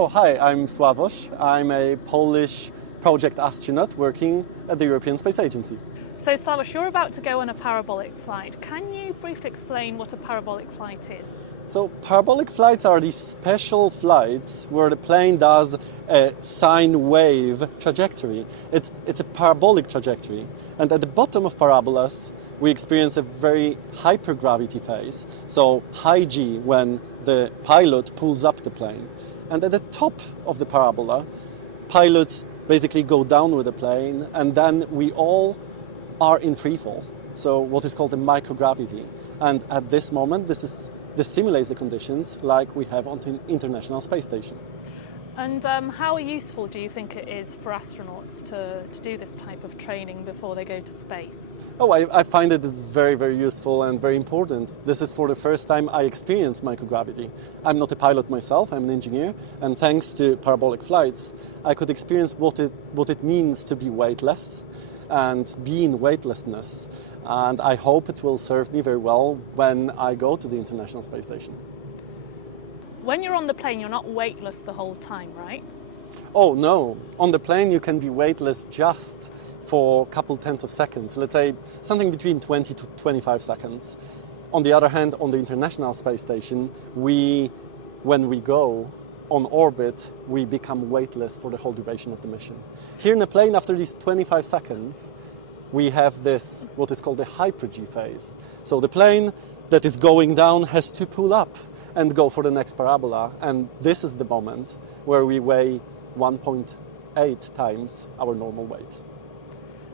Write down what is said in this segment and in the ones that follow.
So, hi, I'm Sławosz. I'm a Polish project astronaut working at the European Space Agency. So Sławosz, you're about to go on a parabolic flight. Can you briefly explain what a parabolic flight is? So, parabolic flights are these special flights where the plane does a sine wave trajectory. It's a parabolic trajectory. And at the bottom of parabolas, we experience a very hypergravity phase. So, high G when the pilot pulls up the plane. And at the top of the parabola, pilots basically go down with the plane, and then we all are in free fall. So what is called a microgravity. And at this moment, this simulates the conditions like we have on the International Space Station. And how useful do you think it is for astronauts to do this type of training before they go to space? Oh, I find it is very, very useful and very important. This is for the first time I experience microgravity. I'm not a pilot myself, I'm an engineer, and thanks to parabolic flights, I could experience what it means to be weightless and be in weightlessness. And I hope it will serve me very well when I go to the International Space Station. When you're on the plane, you're not weightless the whole time, right? Oh no, on the plane you can be weightless just for a couple tenths of seconds, let's say something between 20 to 25 seconds. On the other hand, on the International Space Station, when we go on orbit, we become weightless for the whole duration of the mission. Here in the plane, after these 25 seconds, we have this, what is called the hyper-G phase. So the plane that is going down has to pull up and go for the next parabola, and this is the moment where we weigh 1.8 times our normal weight.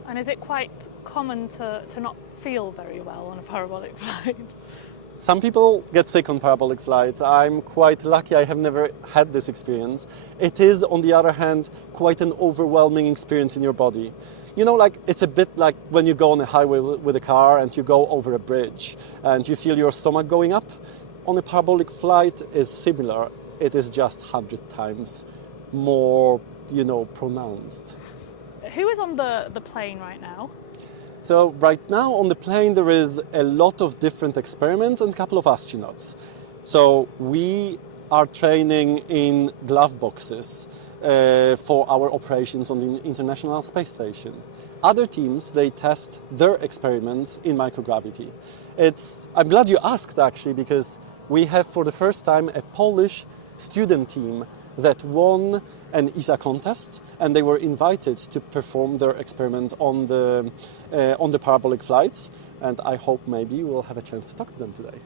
And is it quite common to not feel very well on a parabolic flight? Some people get sick on parabolic flights. I'm quite lucky, I have never had this experience. It is, on the other hand, quite an overwhelming experience in your body. You know, like it's a bit like when you go on a highway with a car and you go over a bridge and you feel your stomach going up. On a parabolic flight is similar. It is just 100 times more, pronounced. Who is on the plane right now? So right now on the plane there is a lot of different experiments and a couple of astronauts. So we are training in glove boxes for our operations on the International Space Station. Other teams, they test their experiments in microgravity. I'm glad you asked actually, because we have for the first time a Polish student team that won an ESA contest, and they were invited to perform their experiment on the parabolic flights, and I hope maybe we'll have a chance to talk to them today.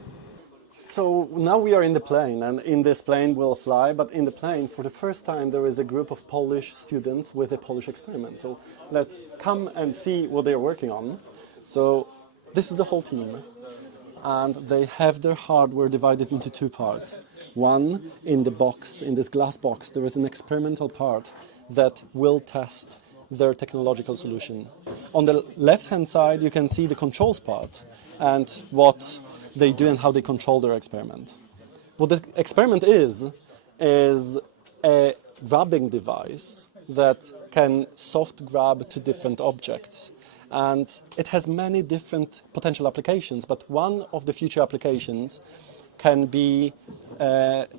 So now we are in the plane, and in this plane we'll fly, but in the plane for the first time there is a group of Polish students with a Polish experiment. So let's come and see what they're working on. So this is the whole team, and they have their hardware divided into two parts. One, in the box, in this glass box, there is an experimental part that will test their technological solution. On the left-hand side, you can see the controls part and what they do and how they control their experiment. What the experiment is a grabbing device that can soft grab to different objects. And it has many different potential applications, but one of the future applications can be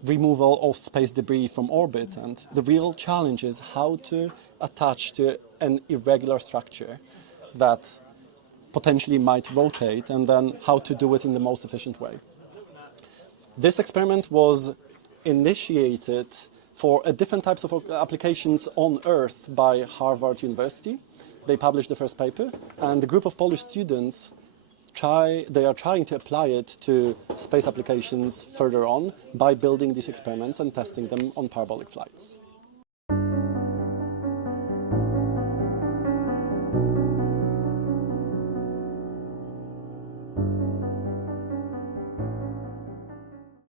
removal of space debris from orbit. And the real challenge is how to attach to an irregular structure that potentially might rotate, and then how to do it in the most efficient way. This experiment was initiated for different types of applications on Earth by Harvard University. They published the first paper, and the group of Polish students they are trying to apply it to space applications further on by building these experiments and testing them on parabolic flights.